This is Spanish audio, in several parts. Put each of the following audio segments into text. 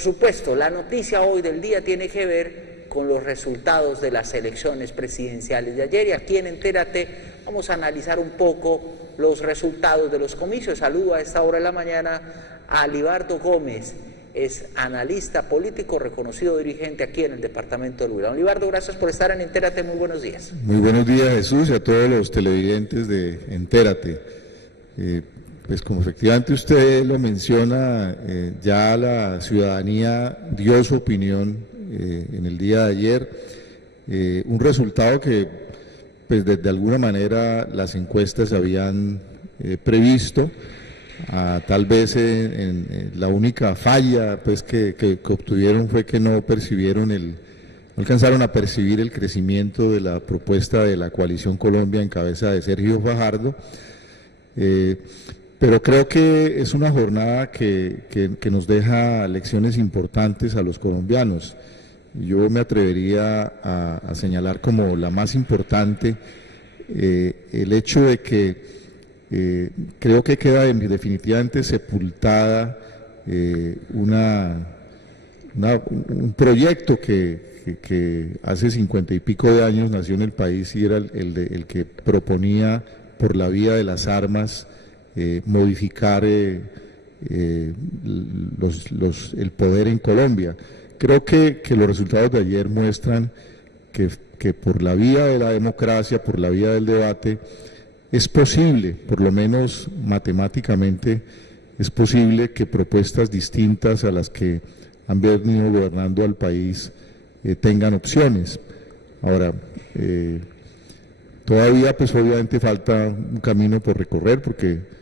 Por supuesto, la noticia hoy del día tiene que ver con los resultados de las elecciones presidenciales de ayer, y aquí en Entérate vamos a analizar un poco los resultados de los comicios. Saludo a esta hora de la mañana a Libardo Gómez, es analista político, reconocido dirigente aquí en el departamento del Huila. Libardo, gracias por estar en Entérate, muy buenos días. Muy buenos días, Jesús, y a todos los televidentes de Entérate. Pues como efectivamente usted lo menciona, ya la ciudadanía dio su opinión en el día de ayer, un resultado que pues de alguna manera las encuestas habían previsto. Tal vez en la única falla pues que obtuvieron fue que no alcanzaron a percibir el crecimiento de la propuesta de la Coalición Colombia en cabeza de Sergio Fajardo, pero creo que es una jornada que nos deja lecciones importantes a los colombianos. Yo me atrevería a señalar como la más importante el hecho de que creo que queda definitivamente sepultada un proyecto que hace 50 y pico de años nació en el país, y era el que proponía por la vía de las armas modificar el poder en Colombia. Creo que los resultados de ayer muestran que por la vía de la democracia, por la vía del debate, es posible, por lo menos matemáticamente, es posible que propuestas distintas a las que han venido gobernando al país tengan opciones. Ahora, todavía pues obviamente falta un camino por recorrer, porque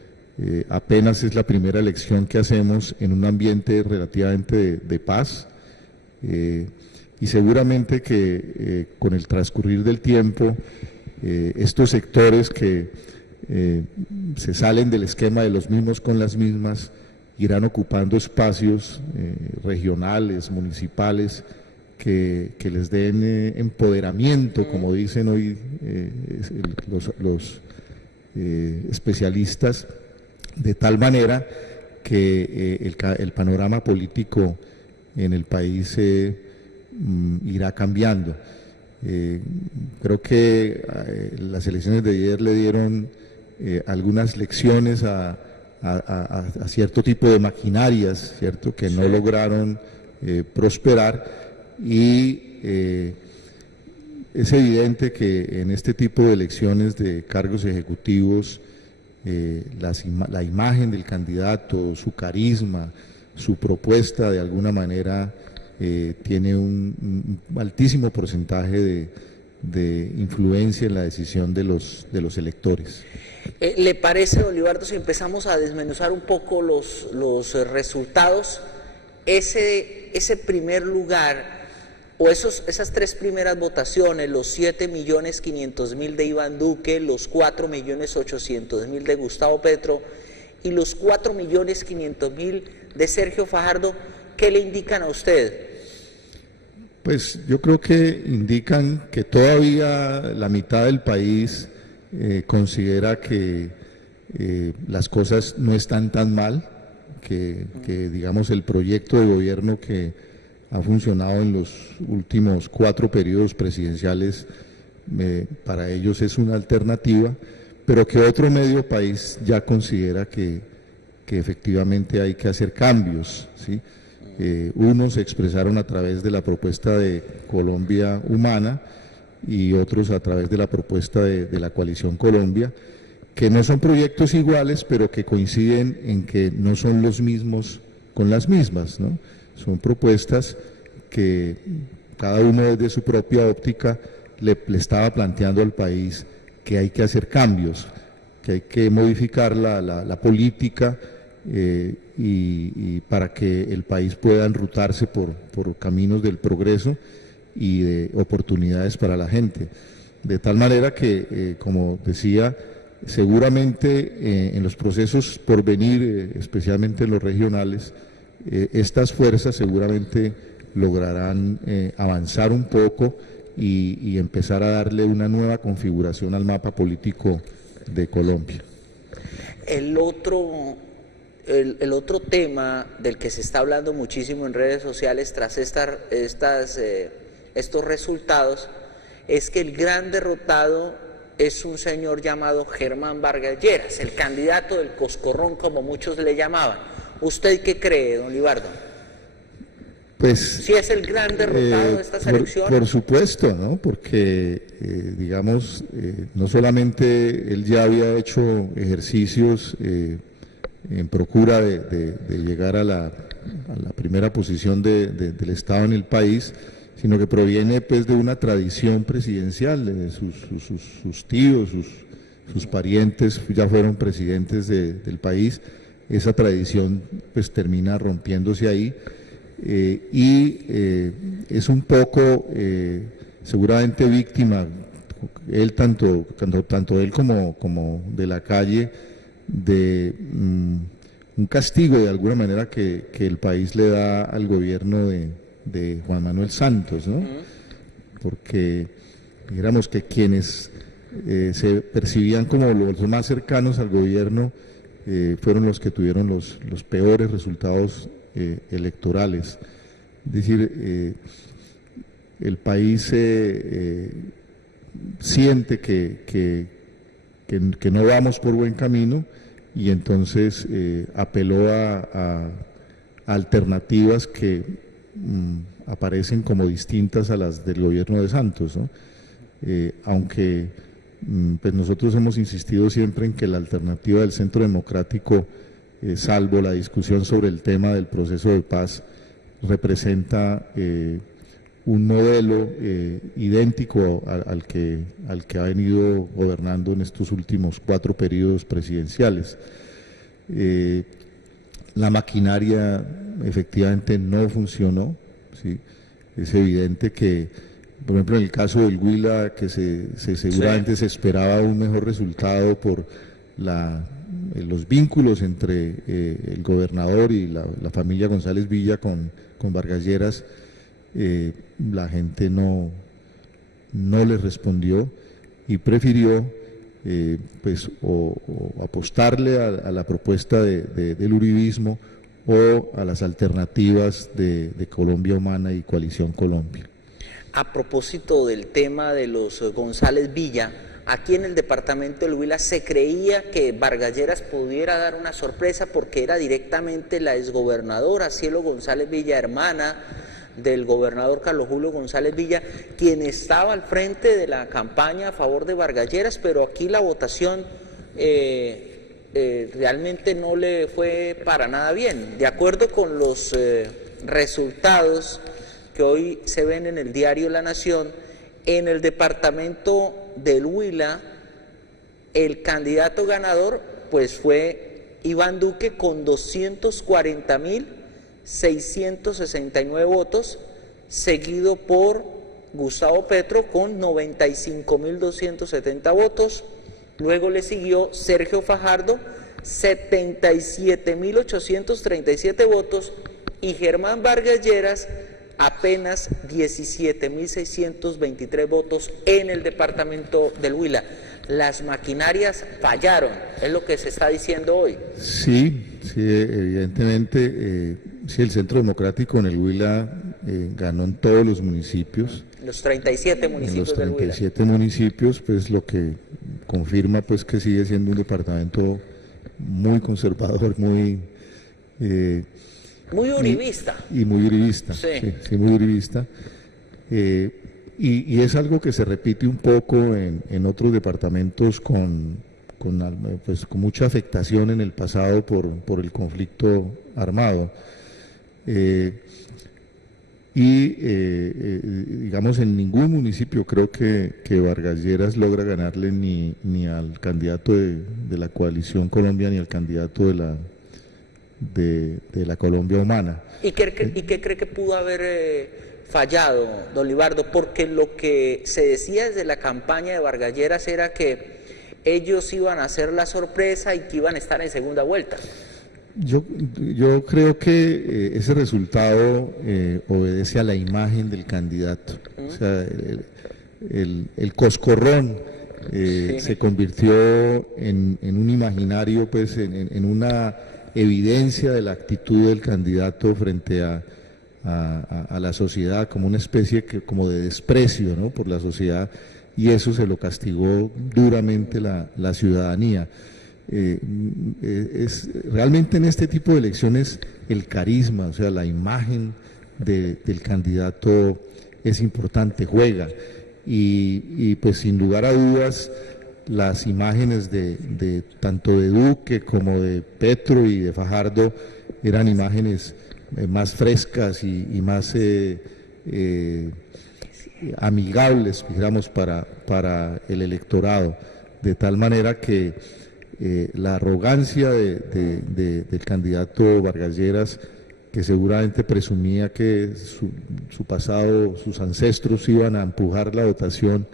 apenas es la primera elección que hacemos en un ambiente relativamente de paz, y seguramente que con el transcurrir del tiempo estos sectores que se salen del esquema de los mismos con las mismas irán ocupando espacios regionales, municipales, que les den empoderamiento, como dicen hoy los especialistas, de tal manera que el panorama político en el país irá cambiando. Creo que las elecciones de ayer le dieron algunas lecciones a cierto tipo de maquinarias, ¿cierto?, que no lograron prosperar, y es evidente que en este tipo de elecciones de cargos ejecutivos la imagen del candidato, su carisma, su propuesta de alguna manera tiene un altísimo porcentaje de influencia en la decisión de los electores. ¿Le parece, don Libardo, si empezamos a desmenuzar un poco los resultados? Ese primer lugar, o esas tres primeras votaciones, los 7.500.000 de Iván Duque, los 4.800.000 de Gustavo Petro y los 4.500.000 de Sergio Fajardo, ¿qué le indican a usted? Pues yo creo que indican que todavía la mitad del país considera que las cosas no están tan mal, que digamos el proyecto de gobierno que ha funcionado en los últimos 4 periodos presidenciales para ellos es una alternativa, pero que otro medio país ya considera que efectivamente hay que hacer cambios, ¿sí? Unos se expresaron a través de la propuesta de Colombia Humana y otros a través de la propuesta de la Coalición Colombia, que no son proyectos iguales, pero que coinciden en que no son los mismos con las mismas, ¿no? Son propuestas que cada uno desde su propia óptica le estaba planteando al país que hay que hacer cambios, que hay que modificar la política, y para que el país pueda enrutarse por caminos del progreso y de oportunidades para la gente. De tal manera que, como decía, seguramente en los procesos por venir, especialmente en los regionales, estas fuerzas seguramente lograrán avanzar un poco y empezar a darle una nueva configuración al mapa político de Colombia. El otro el otro tema del que se está hablando muchísimo en redes sociales tras estos resultados es que el gran derrotado es un señor llamado Germán Vargas Lleras, el candidato del Coscorrón, como muchos le llamaban. ¿Usted qué cree, don Libardo? Pues, ¿Sí es el gran derrotado de esta selección? Por supuesto, ¿no? Porque, digamos, no solamente él ya había hecho ejercicios en procura de llegar a la primera posición del Estado en el país, sino que proviene pues de una tradición presidencial, sus tíos, sus parientes ya fueron presidentes del país. Esa tradición pues termina rompiéndose ahí y es un poco seguramente víctima, él tanto él como de la calle, de un castigo de alguna manera que el país le da al gobierno de Juan Manuel Santos, ¿no? Porque digamos que quienes se percibían como los más cercanos al gobierno fueron los que tuvieron los peores resultados electorales. Es decir, el país siente que no vamos por buen camino y entonces apeló a alternativas que aparecen como distintas a las del gobierno de Santos, ¿no? Aunque pues nosotros hemos insistido siempre en que la alternativa del Centro Democrático, salvo la discusión sobre el tema del proceso de paz, representa un modelo idéntico al que ha venido gobernando en estos últimos 4 periodos presidenciales. La maquinaria efectivamente no funcionó, ¿sí? Es evidente que, por ejemplo, en el caso del Huila, que seguramente se esperaba un mejor resultado por los vínculos entre el gobernador y la familia González Villa con Vargas Lleras, la gente no le respondió y prefirió pues o apostarle a la propuesta del uribismo o a las alternativas de Colombia Humana y Coalición Colombia. A propósito del tema de los González Villa, aquí en el departamento del Huila se creía que Vargas Lleras pudiera dar una sorpresa porque era directamente la exgobernadora Cielo González Villa, hermana del gobernador Carlos Julio González Villa, quien estaba al frente de la campaña a favor de Vargas Lleras, pero aquí la votación realmente no le fue para nada bien. De acuerdo con los resultados que hoy se ven en el diario La Nación, en el departamento del Huila, el candidato ganador pues fue Iván Duque con 240.669 votos, seguido por Gustavo Petro con 95.270 votos. Luego le siguió Sergio Fajardo, 77.837 votos, y Germán Vargas Lleras apenas 17.623 votos en el departamento del Huila. Las maquinarias fallaron, es lo que se está diciendo hoy. Sí, evidentemente, sí, el Centro Democrático en el Huila ganó en todos los municipios. Los 37 municipios del Huila. En los 37 municipios, pues lo que confirma pues que sigue siendo un departamento muy conservador, muy uribista. Y muy uribista, sí, muy uribista. Y es algo que se repite un poco en otros departamentos con mucha afectación en el pasado por el conflicto armado. Digamos, en ningún municipio creo que Vargas Lleras logra ganarle ni al candidato de la Coalición Colombia ni al candidato de la Colombia Humana. ¿Y qué cree que pudo haber fallado, don Libardo? Porque lo que se decía desde la campaña de Vargas Lleras era que ellos iban a hacer la sorpresa y que iban a estar en segunda vuelta. Yo creo que ese resultado obedece a la imagen del candidato. O sea, el coscorrón sí, se convirtió en un imaginario, pues en una evidencia de la actitud del candidato frente a la sociedad, como una especie como de desprecio, ¿no?, por la sociedad, y eso se lo castigó duramente la ciudadanía. Realmente en este tipo de elecciones el carisma, o sea, la imagen del candidato es importante, juega, y pues sin lugar a dudas las imágenes de tanto de Duque como de Petro y de Fajardo eran imágenes más frescas y más amigables, digamos, para el electorado, de tal manera que la arrogancia del candidato Vargas Lleras, que seguramente presumía que su pasado, sus ancestros iban a empujar la votación,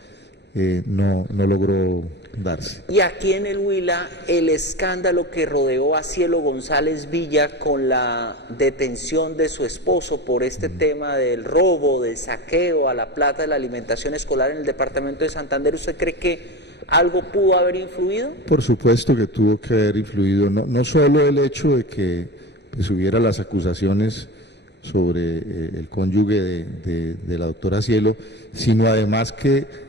no logró darse. Y aquí en el Huila, el escándalo que rodeó a Cielo González Villa con la detención de su esposo por este tema del robo, del saqueo a la plata de la alimentación escolar en el departamento de Santander, ¿usted cree que algo pudo haber influido? Por supuesto que tuvo que haber influido, no solo el hecho de que pues, hubiera las acusaciones sobre el cónyuge de la doctora Cielo, sino además que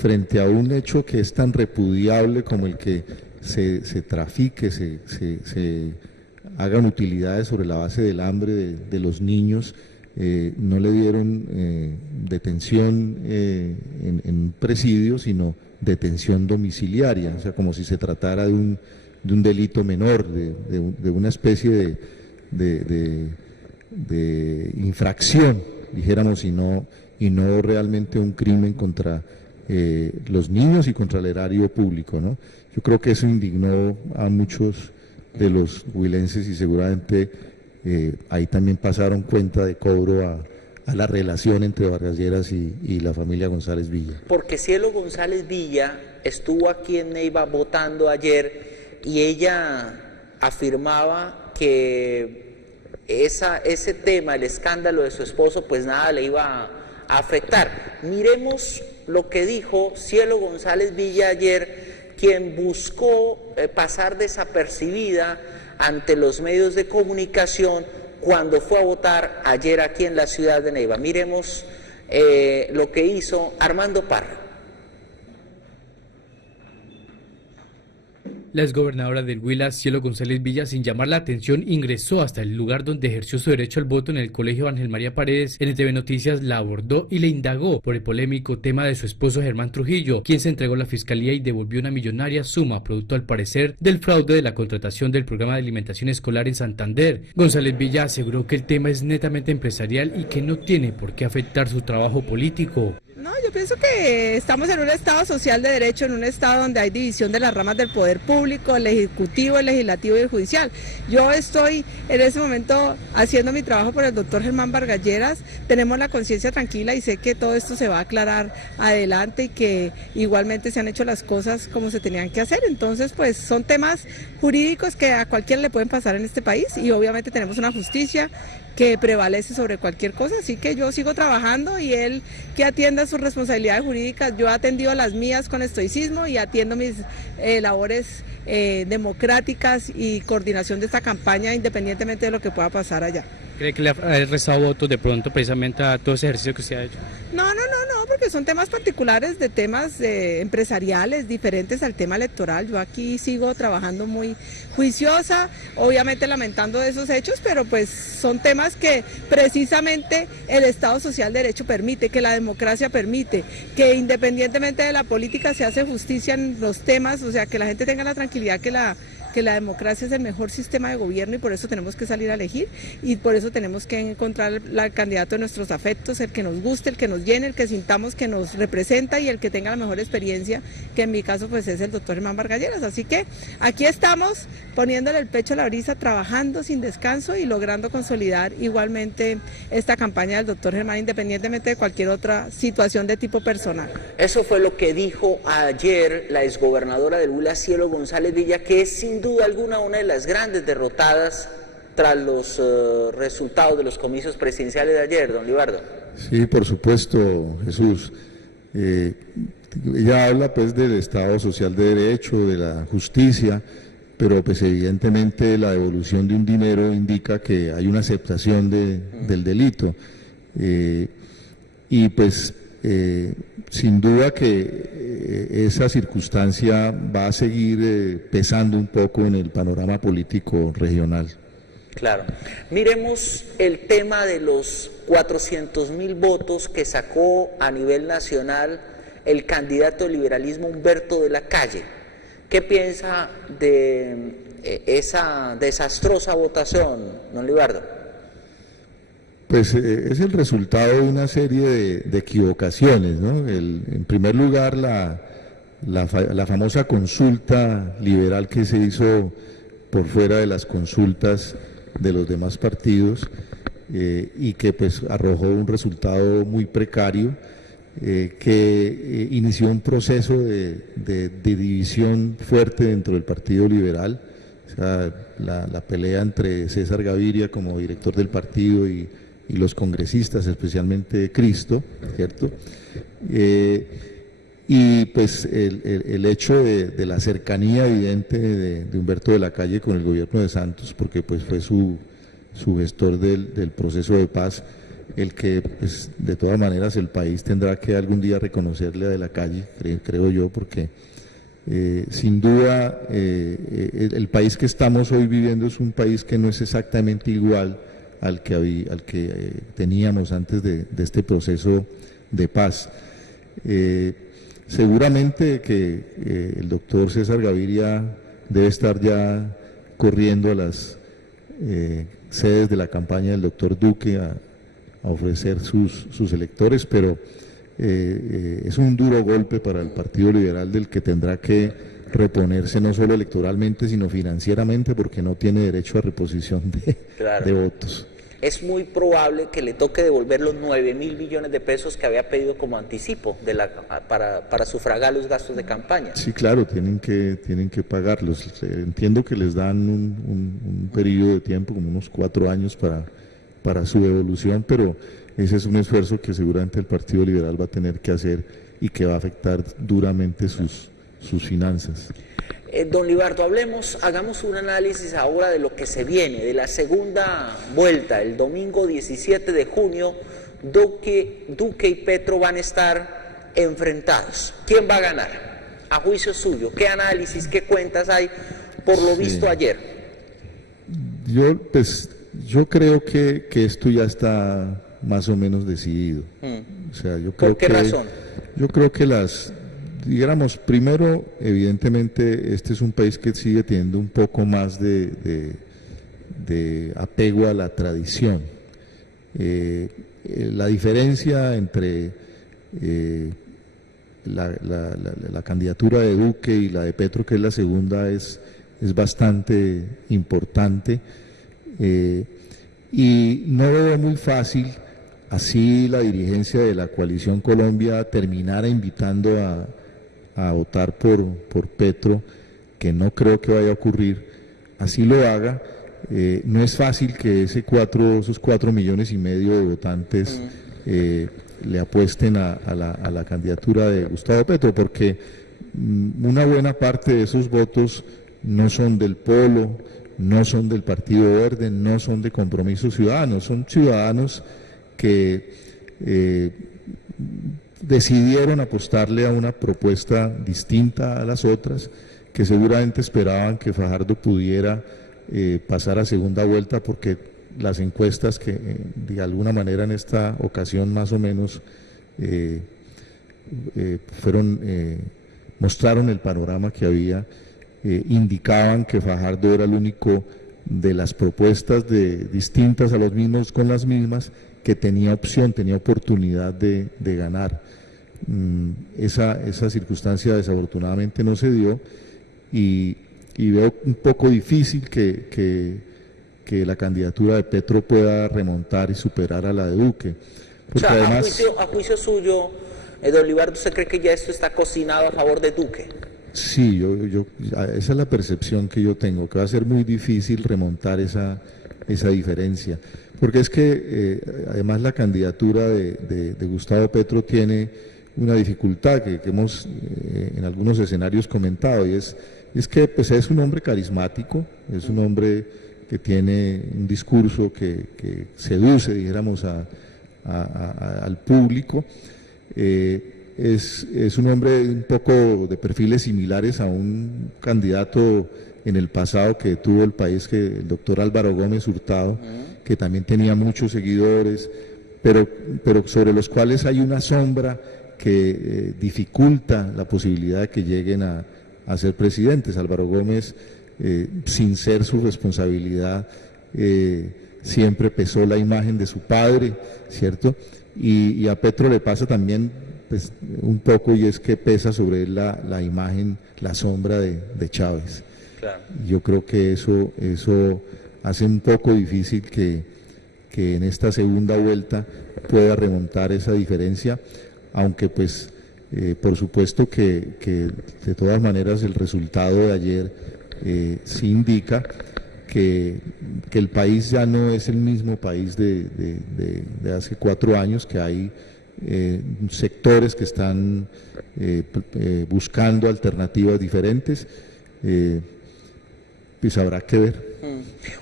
frente a un hecho que es tan repudiable como el que se trafique, se hagan utilidades sobre la base del hambre de los niños, no le dieron detención en un presidio, sino detención domiciliaria, o sea, como si se tratara de un delito menor, de una especie de infracción, dijéramos, y no realmente un crimen contra los niños y contra el erario público, ¿no? Yo creo que eso indignó a muchos de los huilenses y seguramente ahí también pasaron cuenta de cobro a la relación entre Vargas Lleras y la familia González Villa. Porque Cielo González Villa estuvo aquí en Neiva votando ayer y ella afirmaba que ese tema, el escándalo de su esposo, pues nada le iba a afectar. Miremos lo que dijo Cielo González Villa ayer, quien buscó pasar desapercibida ante los medios de comunicación cuando fue a votar ayer aquí en la ciudad de Neiva. Miremos lo que hizo Armando Parra. La exgobernadora del Huila, Cielo González Villa, sin llamar la atención, ingresó hasta el lugar donde ejerció su derecho al voto en el Colegio Ángel María Paredes. NTV Noticias la abordó y le indagó por el polémico tema de su esposo Germán Trujillo, quien se entregó a la fiscalía y devolvió una millonaria suma, producto al parecer del fraude de la contratación del programa de alimentación escolar en Santander. González Villa aseguró que el tema es netamente empresarial y que no tiene por qué afectar su trabajo político. No, yo pienso que estamos en un Estado social de derecho, en un Estado donde hay división de las ramas del poder público, el ejecutivo, el legislativo y el judicial. Yo estoy en ese momento haciendo mi trabajo por el doctor Germán Vargas Lleras, tenemos la conciencia tranquila y sé que todo esto se va a aclarar adelante y que igualmente se han hecho las cosas como se tenían que hacer. Entonces, pues son temas jurídicos que a cualquiera le pueden pasar en este país y obviamente tenemos una justicia que prevalece sobre cualquier cosa, así que yo sigo trabajando y él que atienda sus responsabilidades jurídicas, yo he atendido las mías con estoicismo y atiendo mis labores democráticas y coordinación de esta campaña independientemente de lo que pueda pasar allá. ¿Cree que le ha restado votos de pronto precisamente a todo ese ejercicio que usted ha hecho? No, porque son temas particulares de temas empresariales diferentes al tema electoral. Yo aquí sigo trabajando muy juiciosa, obviamente lamentando de esos hechos, pero pues son temas que precisamente el Estado social de derecho permite, que la democracia permite, que independientemente de la política se hace justicia en los temas, o sea, que la gente tenga la tranquilidad que la democracia es el mejor sistema de gobierno y por eso tenemos que salir a elegir y por eso tenemos que encontrar el candidato de nuestros afectos, el que nos guste, el que nos llene, el que sintamos que nos representa y el que tenga la mejor experiencia, que en mi caso pues es el doctor Germán Vargas Lleras. Así que aquí estamos poniéndole el pecho a la brisa, trabajando sin descanso y logrando consolidar igualmente esta campaña del doctor Germán independientemente de cualquier otra situación de tipo personal. Eso fue lo que dijo ayer la exgobernadora del Huila, Cielo González Villa, que es sin duda alguna una de las grandes derrotadas tras los resultados de los comicios presidenciales de ayer, don Libardo. Sí, por supuesto, Jesús. Ella habla pues del Estado social de derecho, de la justicia, pero pues evidentemente la devolución de un dinero indica que hay una aceptación del delito. Y pues sin duda que esa circunstancia va a seguir pesando un poco en el panorama político regional. Claro. Miremos el tema de los 400.000 votos que sacó a nivel nacional el candidato del liberalismo Humberto de la Calle. ¿Qué piensa de esa desastrosa votación, don Libardo? Pues es el resultado de una serie de equivocaciones, ¿no? En primer lugar, la famosa consulta liberal que se hizo por fuera de las consultas de los demás partidos y que pues arrojó un resultado muy precario, que inició un proceso de división fuerte dentro del Partido Liberal. O sea, la pelea entre César Gaviria como director del partido y los congresistas, especialmente Cristo, ¿cierto? Y pues el hecho de la cercanía evidente de Humberto de la Calle con el gobierno de Santos, porque pues fue su gestor del proceso de paz, el que pues de todas maneras el país tendrá que algún día reconocerle a de la Calle, creo yo, porque sin duda el país que estamos hoy viviendo es un país que no es exactamente igual al que teníamos antes de este proceso de paz. Seguramente que el doctor César Gaviria debe estar ya corriendo a las sedes de la campaña del doctor Duque a ofrecer sus electores, pero es un duro golpe para el Partido Liberal del que tendrá que reponerse no solo electoralmente, sino financieramente, porque no tiene derecho a reposición de votos. Es muy probable que le toque devolver los 9.000 millones de pesos que había pedido como anticipo para sufragar los gastos de campaña. Sí, claro, tienen que pagarlos. Entiendo que les dan un periodo de tiempo, como unos 4 años para su devolución, pero ese es un esfuerzo que seguramente el Partido Liberal va a tener que hacer y que va a afectar duramente sus finanzas. Don Libardo, hagamos un análisis ahora de lo que se viene, de la segunda vuelta. El domingo 17 de junio, Duque y Petro van a estar enfrentados. ¿Quién va a ganar? A juicio suyo, ¿qué análisis, qué cuentas hay por lo visto ayer? Yo creo que esto ya está más o menos decidido. O sea, yo creo ¿Por qué razón? Yo creo que digamos, primero, evidentemente, este es un país que sigue teniendo un poco más de apego a la tradición. La diferencia entre la candidatura de Duque y la de Petro, que es la segunda, es bastante importante. Y no veo muy fácil, así la dirigencia de la Coalición Colombia terminara invitando a votar por Petro, que no creo que vaya a ocurrir, así lo haga. No es fácil que esos 4,5 millones de votantes le apuesten a la candidatura de Gustavo Petro, porque una buena parte de esos votos no son del Polo, no son del Partido Verde, no son de Compromiso Ciudadano, son ciudadanos que decidieron apostarle a una propuesta distinta a las otras, que seguramente esperaban que Fajardo pudiera pasar a segunda vuelta, porque las encuestas que de alguna manera en esta ocasión más o menos mostraron el panorama que había, indicaban que Fajardo era el único de las propuestas distintas a los mismos con las mismas que tenía opción, tenía oportunidad de ganar. Esa circunstancia desafortunadamente no se dio y veo un poco difícil que la candidatura de Petro pueda remontar y superar a la de Duque. Porque o sea, además, a juicio suyo, don Libardo, ¿usted cree que ya esto está cocinado a favor de Duque? Sí, esa es la percepción que yo tengo, que va a ser muy difícil remontar esa diferencia. Porque es que además la candidatura de Gustavo Petro tiene una dificultad que hemos en algunos escenarios comentado, y es es que pues, es un hombre carismático, es un hombre que tiene un discurso que seduce, dijéramos, al público. Es un hombre un poco de perfiles similares a un candidato en el pasado que tuvo el país, que el doctor Álvaro Gómez Hurtado, que también tenía muchos seguidores, pero sobre los cuales hay una sombra que dificulta la posibilidad de que lleguen a ser presidentes. Álvaro Gómez, sin ser su responsabilidad, siempre pesó la imagen de su padre, ¿cierto? Y a Petro le pasa también pues, un poco, y es que pesa sobre él la imagen, la sombra de Chávez. Claro. Yo creo que eso hace un poco difícil que en esta segunda vuelta pueda remontar esa diferencia, aunque pues por supuesto que de todas maneras el resultado de ayer sí indica que el país ya no es el mismo país de hace 4 años, que hay sectores que están buscando alternativas diferentes, pues habrá que ver.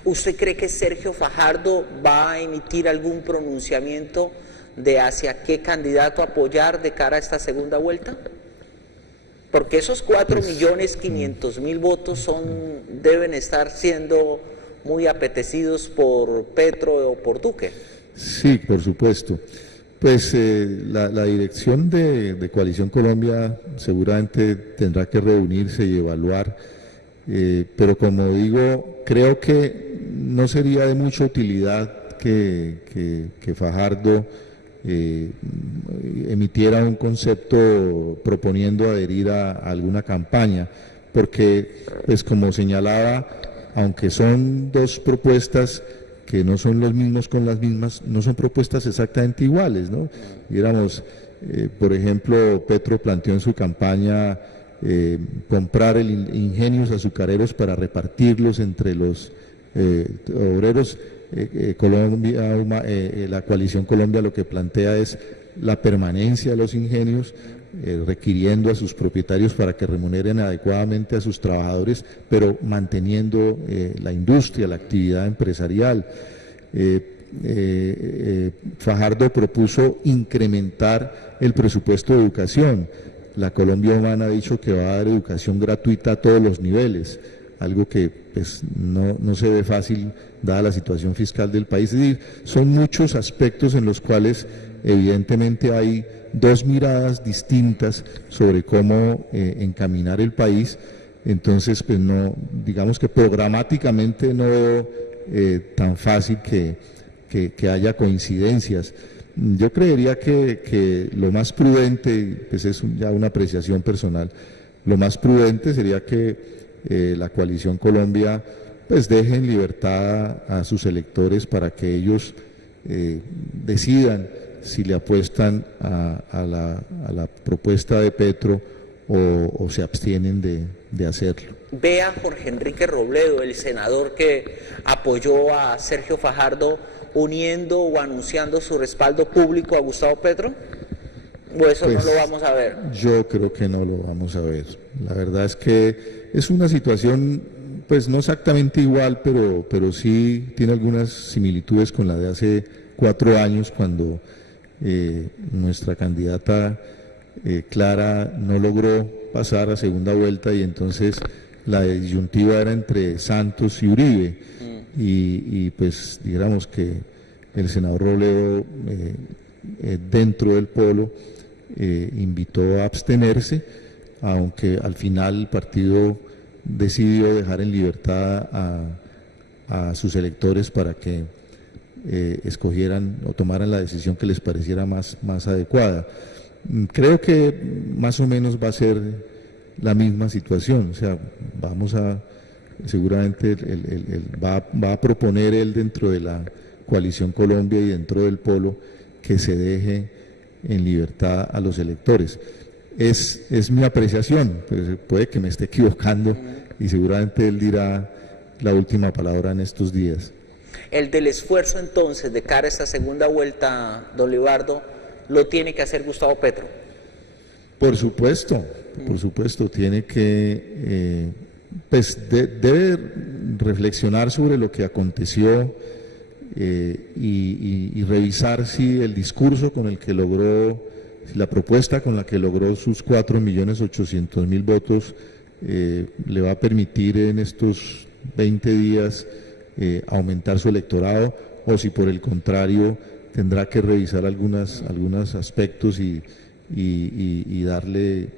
¿Usted cree que Sergio Fajardo va a emitir algún pronunciamiento de hacia qué candidato apoyar de cara a esta segunda vuelta? Porque esos 4.500.000 votos deben estar siendo muy apetecidos por Petro o por Duque. Sí, por supuesto. Pues la dirección de Coalición Colombia seguramente tendrá que reunirse y evaluar, pero como digo, creo que no sería de mucha utilidad que Fajardo emitiera un concepto proponiendo adherir a alguna campaña, porque pues como señalaba, aunque son dos propuestas que no son los mismos con las mismas, no son propuestas exactamente iguales, ¿no? Digamos, por ejemplo, Petro planteó en su campaña comprar ingenios azucareros para repartirlos entre los obreros. La Coalición Colombia lo que plantea es la permanencia de los ingenios, requiriendo a sus propietarios para que remuneren adecuadamente a sus trabajadores, pero manteniendo la industria, la actividad empresarial. Fajardo propuso incrementar el presupuesto de educación. La Colombia Humana ha dicho que va a dar educación gratuita a todos los niveles, algo que pues, no se ve fácil dada la situación fiscal del país. Es decir, son muchos aspectos en los cuales evidentemente hay dos miradas distintas sobre cómo encaminar el país. Entonces, pues no, digamos que programáticamente no veo tan fácil que haya coincidencias. Yo creería que lo más prudente, pues es ya una apreciación personal, lo más prudente sería que la Coalición Colombia pues deje en libertad a sus electores para que ellos decidan si le apuestan a la propuesta de Petro o se abstienen de hacerlo. Ve a Jorge Enrique Robledo, el senador que apoyó a Sergio Fajardo, uniendo o anunciando su respaldo público a Gustavo Petro, ¿o eso pues, no lo vamos a ver? Yo creo que no lo vamos a ver. La verdad es que es una situación pues no exactamente igual, pero sí tiene algunas similitudes con la de hace 4 años, cuando nuestra candidata Clara no logró pasar a segunda vuelta, y entonces la disyuntiva era entre Santos y Uribe, y pues digamos que el senador Robledo dentro del polo invitó a abstenerse, aunque al final el partido decidió dejar en libertad a sus electores para que escogieran o tomaran la decisión que les pareciera más adecuada. Creo que más o menos va a ser la misma situación, o sea, seguramente va a proponer él dentro de la Coalición Colombia y dentro del polo que se deje en libertad a los electores. Es mi apreciación, pues puede que me esté equivocando y seguramente él dirá la última palabra en estos días. El del esfuerzo entonces de cara a esta segunda vuelta, don Libardo, lo tiene que hacer Gustavo Petro. Por supuesto, tiene que debe reflexionar sobre lo que aconteció y revisar si el discurso con el que logró, si la propuesta con la que logró sus 4.800.000 votos le va a permitir en estos 20 días aumentar su electorado, o si por el contrario tendrá que revisar algunos aspectos y darle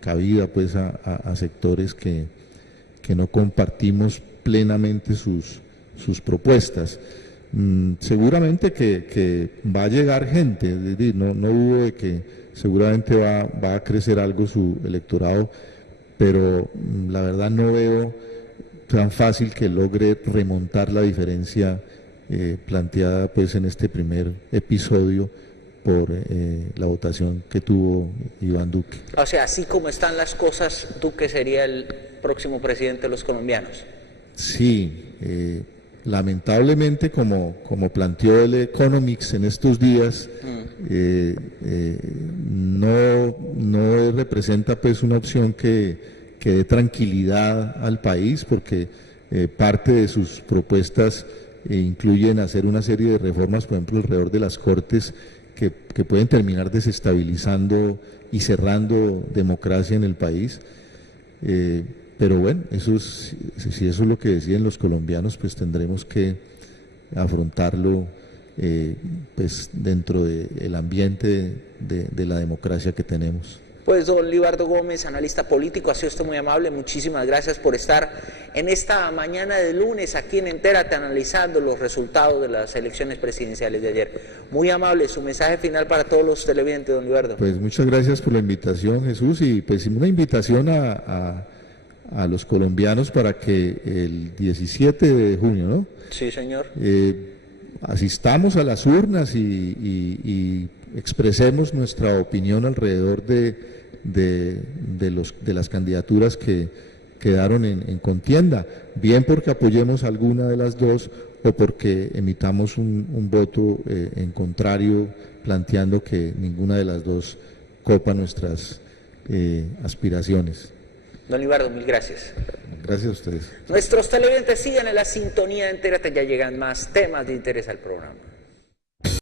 cabida pues a sectores que no compartimos plenamente sus propuestas. Seguramente que va a llegar gente, no dudo de que seguramente va a crecer algo su electorado, pero la verdad no veo tan fácil que logre remontar la diferencia planteada pues en este primer episodio por la votación que tuvo Iván Duque. O sea, así como están las cosas, Duque sería el próximo presidente de los colombianos. Sí, lamentablemente como planteó el Economics en estos días, no representa pues una opción que dé tranquilidad al país, porque parte de sus propuestas incluyen hacer una serie de reformas, por ejemplo, alrededor de las Cortes, que pueden terminar desestabilizando y cerrando democracia en el país. Pero bueno, si eso es lo que deciden los colombianos, pues tendremos que afrontarlo pues dentro del ambiente de la democracia que tenemos. Pues don Libardo Gómez, analista político, ha sido usted muy amable, muchísimas gracias por estar en esta mañana de lunes aquí en Entérate analizando los resultados de las elecciones presidenciales de ayer. Muy amable, su mensaje final para todos los televidentes, don Libardo. Pues muchas gracias por la invitación, Jesús, y pues una invitación a los colombianos para que el 17 de junio, ¿no? Sí, señor. Asistamos a las urnas y expresemos nuestra opinión alrededor de las candidaturas que quedaron en contienda, bien porque apoyemos alguna de las dos o porque emitamos un voto en contrario, planteando que ninguna de las dos copa nuestras aspiraciones. Don Libardo, mil gracias. Gracias a ustedes. Nuestros televidentes sigan en la sintonía de Entérate, ya llegan más temas de interés al programa.